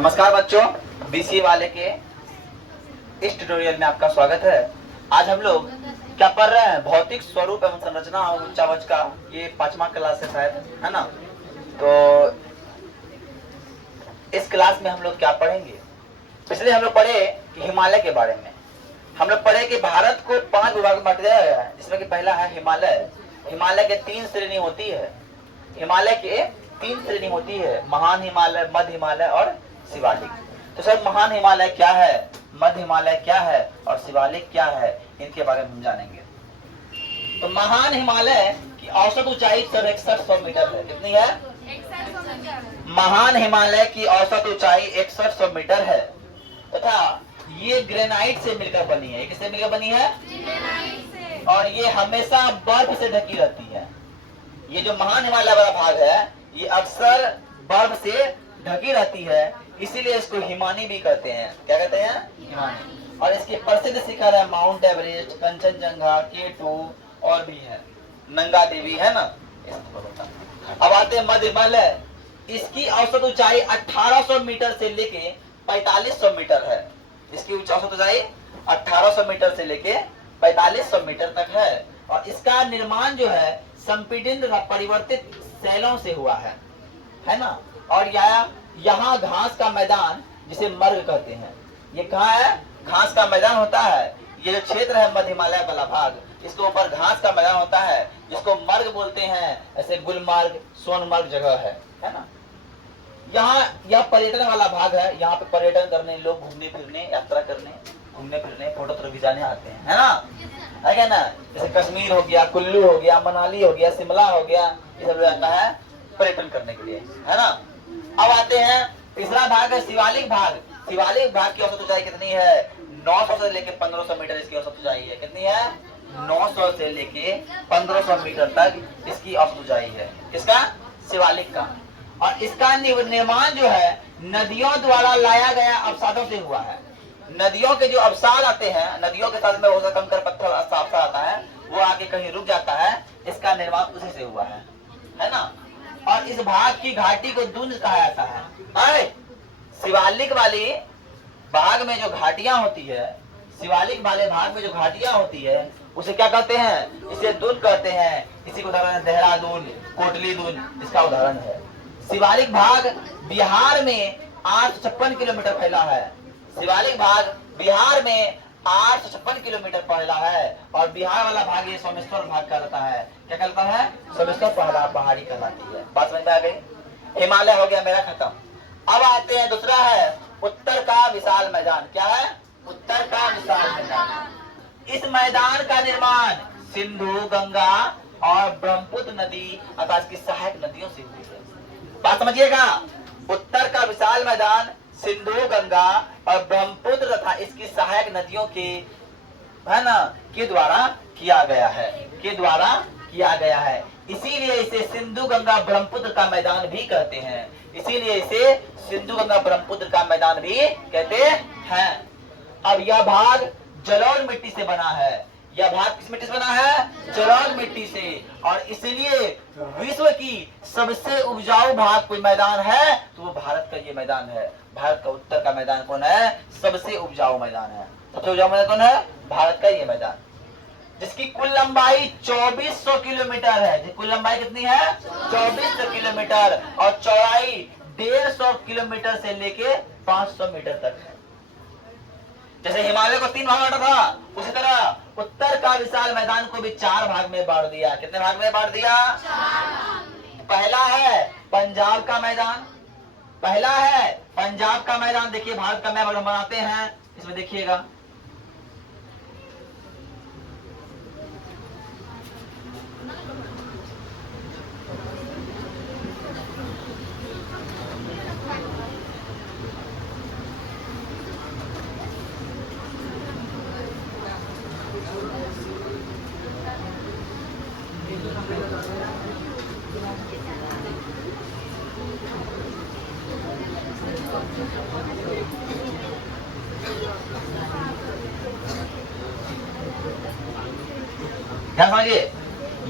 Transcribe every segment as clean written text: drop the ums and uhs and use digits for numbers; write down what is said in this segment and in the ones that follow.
नमस्कार बच्चों, बीसीए वाले के इस ट्यूटोरियल में आपका स्वागत है। आज हम लोग क्या पढ़ रहे हैं? भौतिक स्वरूप एवं संरचना और उच्चावच का ये 5वां क्लास है शायद, है ना? तो इस क्लास में हम लोग क्या पढ़ेंगे? पिछले हम लोग पढ़े कि हिमालय के बारे में। हम लोग पढ़े कि भारत को 5 विभाग में बांटा गया है, जिसमें कि पहला है हिमालय। हिमालय के 3 श्रेणी होती है। हिमालय के 3 श्रेणी होती है, महान हिमालय, मध्य हिमालय और शिवालिक। तो सर, महान हिमालय क्या है, मध्य हिमालय क्या है और शिवालिक क्या है, इनके बारे में हम जानेंगे। तो महान हिमालय की औसत ऊंचाई 6100 मीटर है। कितनी है? 6100 महान हिमालय की औसत ऊंचाई 6100 मीटर है तथा ये ग्रेनाइट से मिलकर बनी है। किससे मिलकर बनी है? ग्रेनाइट से। और ये हमेशा बर्फ से ढकी रहती है। ये जो महान हिमालय वाला भाग है, ये अक्सर बर्फ से ढकी रहती है, इसीलिए इसको हिमानी भी कहते हैं। क्या कहते हैं? हिमानी। और इसके प्रसिद्ध शिखर है माउंट एवरेस्ट, कंचनजंगा, K2 और भी है, नंगा देवी, है ना? अब आते हैं मध्य हिमालय। इसकी औसत ऊंचाई 1800 मीटर से लेके 4500 मीटर है। इसकी औसत ऊंचाई 1800 मीटर से लेके 4500 मीटर तक है। और इसका निर्माण जो है संपीड़ित तथा परिवर्तित शैलों से हुआ है ना? और यहाँ घास का मैदान, जिसे मर्ग कहते हैं, ये कहाँ है? घास का मैदान होता है। ये जो क्षेत्र है मध्य हिमालय वाला भाग, इसके ऊपर घास का मैदान होता है, जिसको मर्ग बोलते हैं। ऐसे गुलमर्ग, सोनमर्ग जगह है ना? यहाँ यह पर्यटन वाला भाग है। यहाँ पे पर्यटन करने लोग घूमने फिरने, यात्रा करने, घूमने फिरने, फोटो तो खिंचाने आते हैं, है ना? है क्या ना? जैसे कश्मीर हो गया, कुल्लू हो गया, मनाली हो गया, शिमला हो गया, ये सब जाता है पर्यटन करने के लिए, है ना? अब आते हैं तीसरा भाग है शिवालिक भाग। शिवालिक भाग की औसत ऊंचाई कितनी है? 900 से लेके 1500 मीटर इसकी औसत ऊंचाई है। कितनी है? 900 से लेके 1500 मीटर तक इसकी औसत ऊंचाई है। किसका? शिवालिक का। और इसका निर्माण जो है नदियों द्वारा लाया गया अवसादों से हुआ है। नदियों के जो अवसाद आते हैं, नदियों के साथ में बहुत सा कंकड़ पत्थर अवसाद आता है, वो आके कहीं रुक जाता है। इसका निर्माण उसी से हुआ है ना? और इस भाग की घाटी को दुंज कहा जाता है। शिवालिक वाली भाग में जो घाटियां होती है, शिवालिक वाले भाग में जो घाटियां होती है, उसे क्या कहते हैं? इसे दुंज कहते हैं। इसी का उदाहरण है देहरादून, कोटली दून, इसका उदाहरण है। शिवालिक भाग बिहार में 856 किलोमीटर फैला है। शिवालिक भाग बिहार में 856 किलोमीटर फैला है। और बिहार वाला भाग ये सोमेश्वर भाग कहलाता है। क्या कहलाता है? सोमेश्वर पहाड़ी कहलाती है। बात समझ में आ गई? हिमालय हो गया मेरा खत्म। अब आते हैं, दूसरा है उत्तर का विशाल मैदान। क्या है? उत्तर का विशाल मैदान। इस मैदान का निर्माण सिंधु, गंगा और ब्रह्मपुत्र नदी अर्थात इसकी सहायक नदियों से हुई है। बात समझिएगा? उत्तर का विशाल मैदान सिंधु, गंगा और ब्रह्मपुत्र तथा इसकी सहायक नदियों के, है ना, के द्वारा किया गया है। इसीलिए इसे सिंधु, गंगा, ब्रह्मपुत्र का मैदान भी कहते हैं। इसीलिए इसे सिंधु, गंगा, ब्रह्मपुत्र का मैदान भी कहते हैं। अब यह भाग जलोढ़ मिट्टी से बना है। यह भाग किस मिट्टी से बना है? जलोढ़ मिट्टी से। और इसलिए विश्व की सबसे उपजाऊ भाग कोई मैदान है तो वो भारत का ये मैदान है। भारत का उत्तर का मैदान कौन है? सबसे उपजाऊ मैदान है। सबसे उपजाऊ मैदान कौन है? भारत का ये मैदान, जिसकी कुल लंबाई 2400 किलोमीटर है। कुल लंबाई कितनी है? 2400 किलोमीटर। और चौड़ाई 150 किलोमीटर से लेके 500 मीटर तक है। जैसे हिमालय को 3 भाग बांटा था, उसी तरह उत्तर का विशाल मैदान को भी 4 भाग में बांट दिया। कितने भाग में बांट दिया? 4। पहला है पंजाब का मैदान। देखिए भारत का मैप हम बनाते हैं, इसमें देखिएगा। ध्यान समझिए,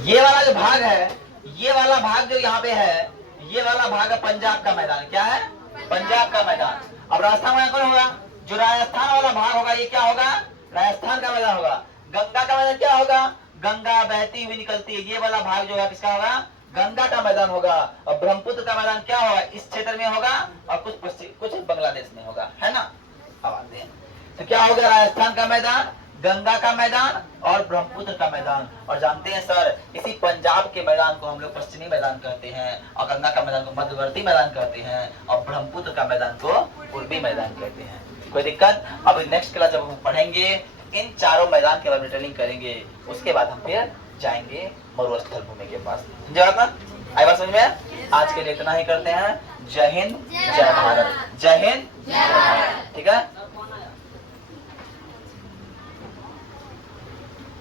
ये वाला जो भाग है, ये वाला भाग जो यहाँ पे है, ये वाला भाग है पंजाब का मैदान। क्या है? पंजाब का मैदान। अब राजस्थान में कौन होगा? जो राजस्थान वाला भाग होगा ये क्या होगा? राजस्थान का मैदान होगा। गंगा का मैदान क्या होगा? गंगा बहती हुई निकलती है, ये वाला भाग जो है किसका होगा? गंगा का मैदान होगा। और ब्रह्मपुत्र का मैदान क्या होगा? इस क्षेत्र में होगा और कुछ बांग्लादेश में होगा, है ना। अब आते हैं तो क्या होगा? राजस्थान का मैदान, गंगा का मैदान और ब्रह्मपुत्र का मैदान। और जानते हैं सर, इसी पंजाब के मैदान को हम लोग पश्चिमी मैदान कहते हैं, और गंगा का मैदान को मध्यवर्ती मैदान कहते हैं, और ब्रह्मपुत्र का मैदान को पूर्वी मैदान कहते हैं। कोई दिक्कत? अब नेक्स्ट क्लास जब हम पढ़ेंगे इन चारों मैदान के बारे में ट्रेनिंग करेंगे, उसके बाद हम फिर जाएंगे मरुस्थल भूमि के पास। समझे बात? आई बात समझ में? आज के लिए इतना ही करते हैं। जय हिंद, जय भारत। जय हिंद, जय भारत। ठीक है।